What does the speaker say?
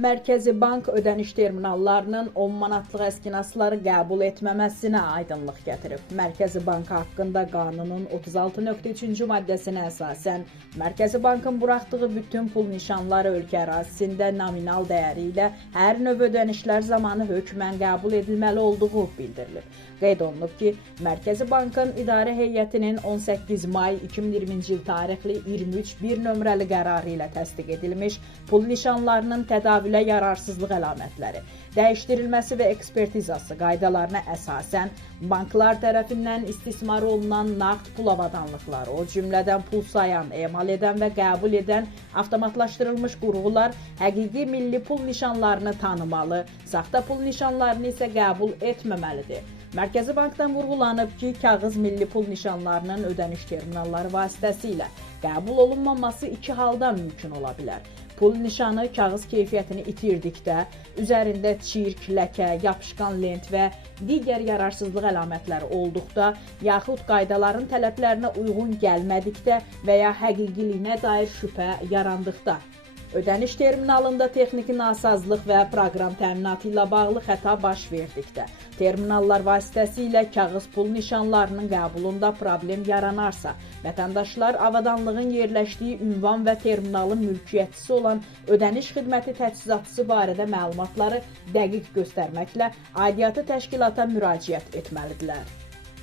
Mərkəzi Bank ödəniş terminallarının 10 manatlıq əskinasları qəbul etməməsinə aydınlıq gətirib. Mərkəzi Bank haqqında qanunun 36.3-cü maddəsinə əsasən, Mərkəzi Bankın buraxdığı bütün pul nişanları ölkə ərazisində nominal dəyəri ilə hər növ ödənişlər zamanı hökmən qəbul edilməli olduğu bildirilib. Qeyd olunub ki, Mərkəzi Bankın İdarə Heyətinin 18 may 2020-ci il tarixli 23.1 nömrəli qərarı ilə təsdiq edilmiş pul nişanlarının tədavülə yararsızlıq əlamətləri, dəyişdirilməsi və ekspertizası qaydalarına əsasən banklar tərəfindən istismar olunan nağd pul avadanlıqları, o cümlədən pul sayan, emal edən və qəbul edən avtomatlaşdırılmış qurğular həqiqi milli pul nişanlarını tanımalı, saxta pul nişanlarını isə qəbul etməməlidir. Mərkəzi Bankdan vurğulanıb ki, kağız milli pul nişanlarının ödəniş terminalları vasitəsilə qəbul olunmaması iki halda mümkün ola bilər. Pul nişanı kağız keyfiyyətini itirdikdə, üzərində çirk, ləkə, yapışqan lent və digər yararsızlıq əlamətləri olduqda, yaxud qaydaların tələblərinə uyğun gəlmədikdə və ya həqiqiliyinə dair şübhə yarandıqda. Ödəniş terminalında texniki nasazlıq və proqram təminatı ilə bağlı xəta baş verdikdə, terminallar vasitəsilə kağız pul nişanlarının qəbulunda problem yaranarsa, vətəndaşlar avadanlığın yerləşdiyi ünvan və terminalın mülkiyyətçisi olan ödəniş xidməti təchizatçısı barədə məlumatları dəqiq göstərməklə aidiyyatı təşkilata müraciət etməlidirlər.